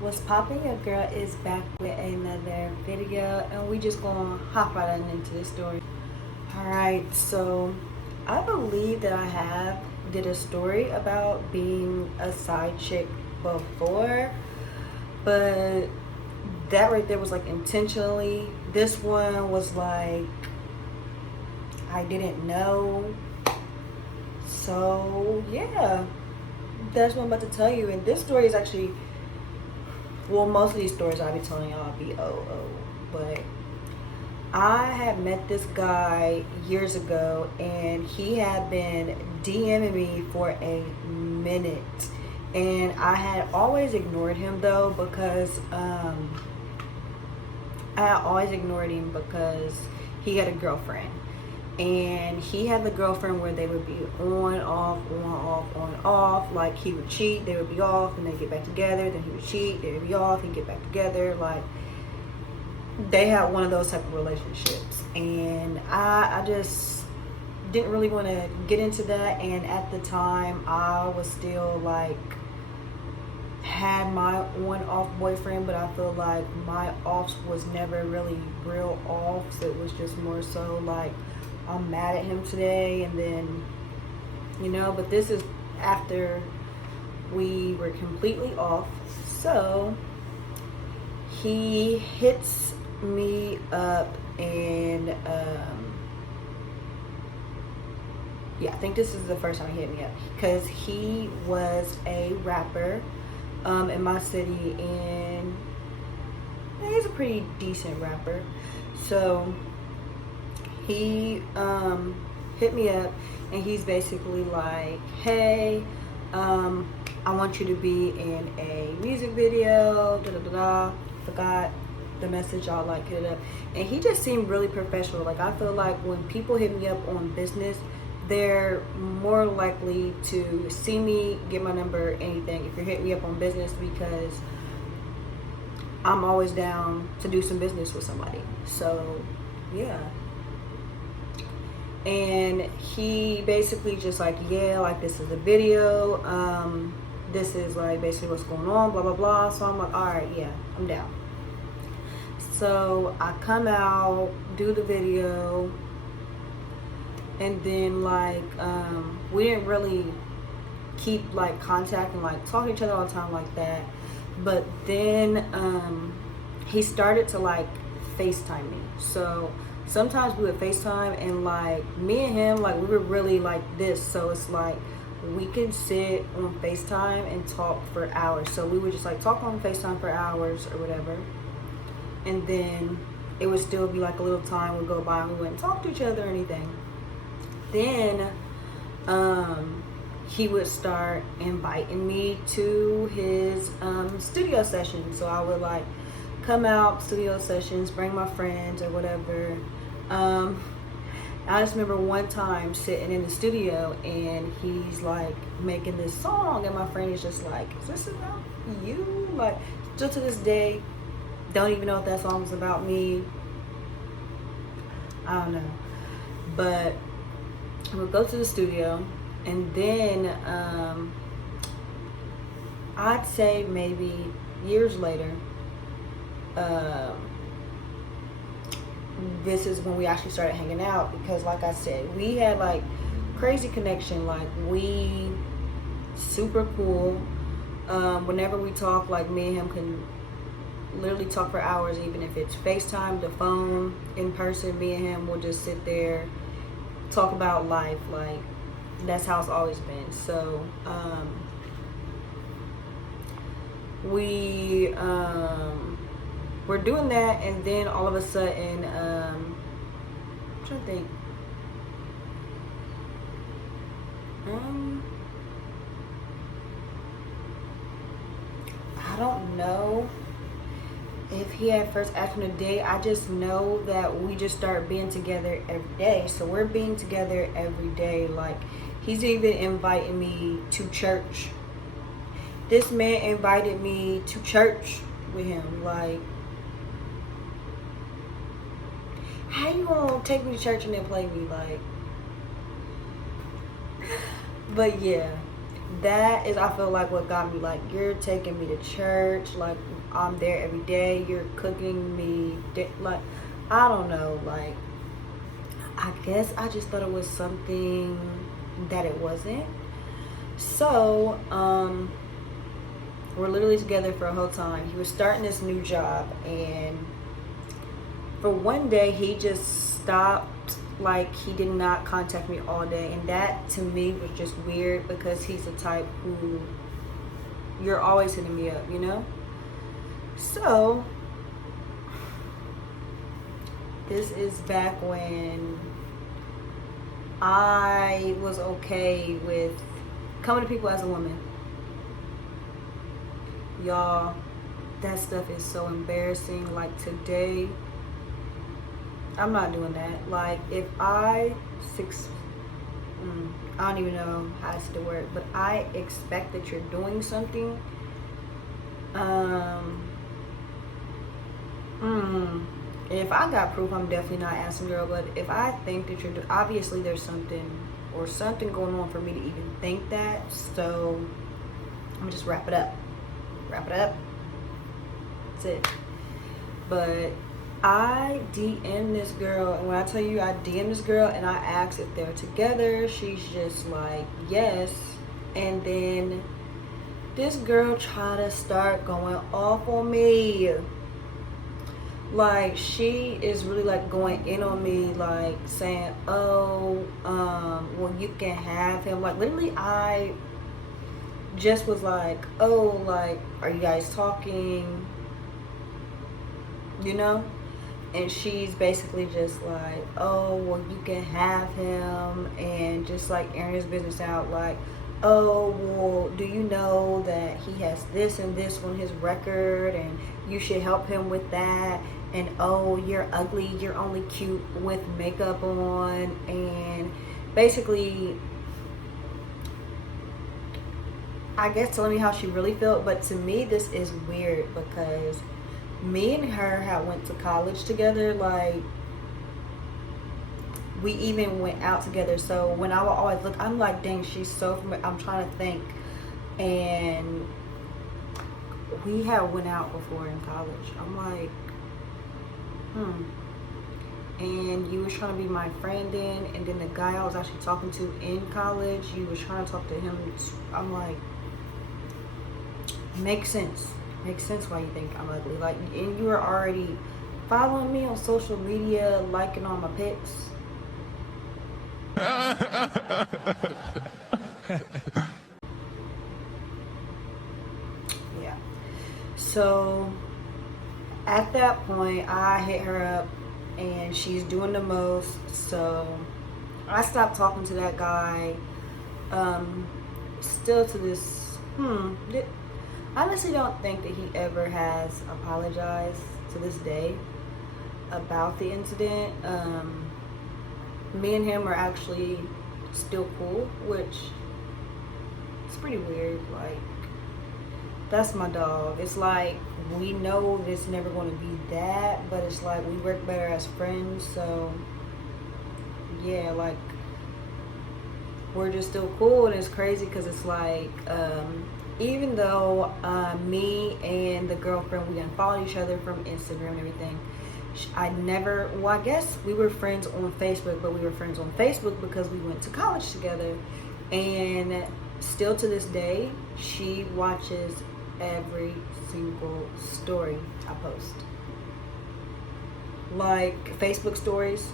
What's poppin'? Your girl is back with another video, and we just gonna hop right on into the story. Alright, so I believe that I have did a story about being a side chick before, but that right there was like intentionally. This one was like I didn't know. So yeah, that's what I'm about to tell you. And this story is actually, well, most of these stories I'll be telling y'all be but I had met this guy years ago, and he had been DMing me for a minute, and I had always ignored him though because I had always ignored him because he had a girlfriend, and he had the girlfriend where they would be on, off, on, off, on, off. Like, he would cheat, they would be off, and they'd get back together. Then he would cheat, they would be off, and get back together. Like, they had one of those type of relationships, and I just didn't really want to get into that. And at the time, I was still like had my on-off boyfriend, but I feel like my offs was never really real offs. It was just more so like, I'm mad at him today, and then, but this is after we were completely off. So he hits me up, and yeah, I think this is the first time he hit me up because he was a rapper in my city, and he's a pretty decent rapper. So he hit me up, and he's basically like, hey, I want you to be in a music video, da da da da. Forgot the message, y'all, like, hit it up. And he just seemed really professional. Like, I feel like when people hit me up on business, they're more likely to see me, get my number, anything, if you're hitting me up on business, because I'm always down to do some business with somebody. So yeah. And he basically just like, yeah, like, this is a video, this is like basically what's going on, blah blah blah. So I'm like, all right, yeah, I'm down. So I come out, do the video, and then like we didn't really keep like contact and like talking to each other all the time like that. But then he started to like FaceTime me. So sometimes we would FaceTime, and like me and him, like, we were really like this. So it's like we could sit on FaceTime and talk for hours. So we would just like talk on FaceTime for hours or whatever. And then it would still be like a little time would go by and we wouldn't talk to each other or anything. Then he would start inviting me to his studio sessions. So I would like come out, studio sessions, bring my friends or whatever. I just remember one time sitting in the studio, and he's like making this song, and my friend is just like, is this about you? Like, still to this day, don't even know if that song was about me. I don't know. But we'll go to the studio, and then I'd say maybe years later, this is when we actually started hanging out, because like I said, we had like crazy connection. Like, we super cool. Whenever we talk, like, me and him can literally talk for hours, even if it's FaceTime, the phone, in person. Me and him will just sit there, talk about life. Like, that's how it's always been. So we're doing that, and then all of a sudden, I'm trying to think. I don't know if he had first asked me to date. I just know that we just started being together every day. So we're being together every day. Like, he's even inviting me to church. This man invited me to church with him. Like, how you gonna take me to church and then play me? Like, but yeah. that is, I feel like, what got me. Like, you're taking me to church, like I'm there every day, you're cooking me like, I don't know, like, I guess I just thought it was something that it wasn't. So we're literally together for a whole time. He was starting this new job, and for one day he just stopped. Like, he did not contact me all day, and that to me was just weird, because he's the type who, you're always hitting me up, you know. So this is back when I was okay with coming to people as a woman. Y'all, that stuff is so embarrassing. Like, today, I'm not doing that. Like, if I don't even know how to say the word, but I expect that you're doing something. If I got proof, I'm definitely not asking, girl. But if I think that you're obviously there's something going on for me to even think that. So I'm gonna just wrap it up. That's it. But I DM this girl, and when I tell you I DM this girl and I ask if they're together, she's just like, yes. And then this girl tried to start going off on me. Like, she is really like going in on me, like saying, oh, well, you can have him. Like, literally, I just was like, oh, like, are you guys talking? You know? And she's basically just like, oh, well, you can have him, and just like airing his business out, like, oh, well, do you know that he has this and this on his record, and you should help him with that, and oh, you're ugly, you're only cute with makeup on, and basically, I guess telling me how she really felt. But to me, this is weird, because me and her had went to college together. Like, we even went out together. So when I would always look, I'm like, dang, she's so familiar. I'm trying to think. And we had went out before in college. I'm like, and you was trying to be my friend then, and then the guy I was actually talking to in college, you was trying to talk to him. I'm like, makes sense why you think I'm ugly. Like, and you were already following me on social media, liking all my pics. Yeah. So at that point, I hit her up, and she's doing the most. So I stopped talking to that guy. Still to this, I honestly don't think that he ever has apologized to this day about the incident. Me and him are actually still cool, which is pretty weird. Like, that's my dog. It's like, we know it's never going to be that, but it's like we work better as friends. So yeah, like, we're just still cool. And it's crazy because it's like, even though me and the girlfriend, we unfollowed each other from Instagram and everything, I never, well, I guess we were friends on Facebook, but we were friends on Facebook because we went to college together. And still to this day, she watches every single story I post. Like, Facebook stories,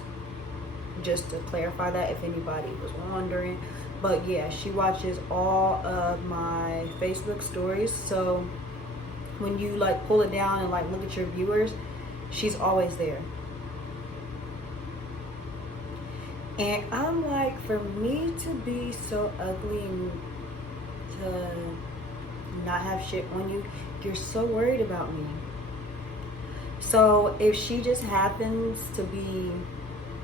just to clarify that if anybody was wondering. But yeah, she watches all of my Facebook stories. So when you like pull it down and like look at your viewers, she's always there. And I'm like, for me to be so ugly and to not have shit on you, you're so worried about me. So if she just happens to be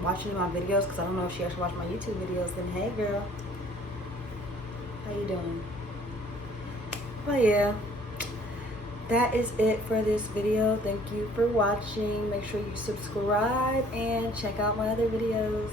watching my videos, because I don't know if she actually watched my YouTube videos, then hey girl, how you doing? But yeah, that is it for this video. Thank you for watching. Make sure you subscribe and check out my other videos.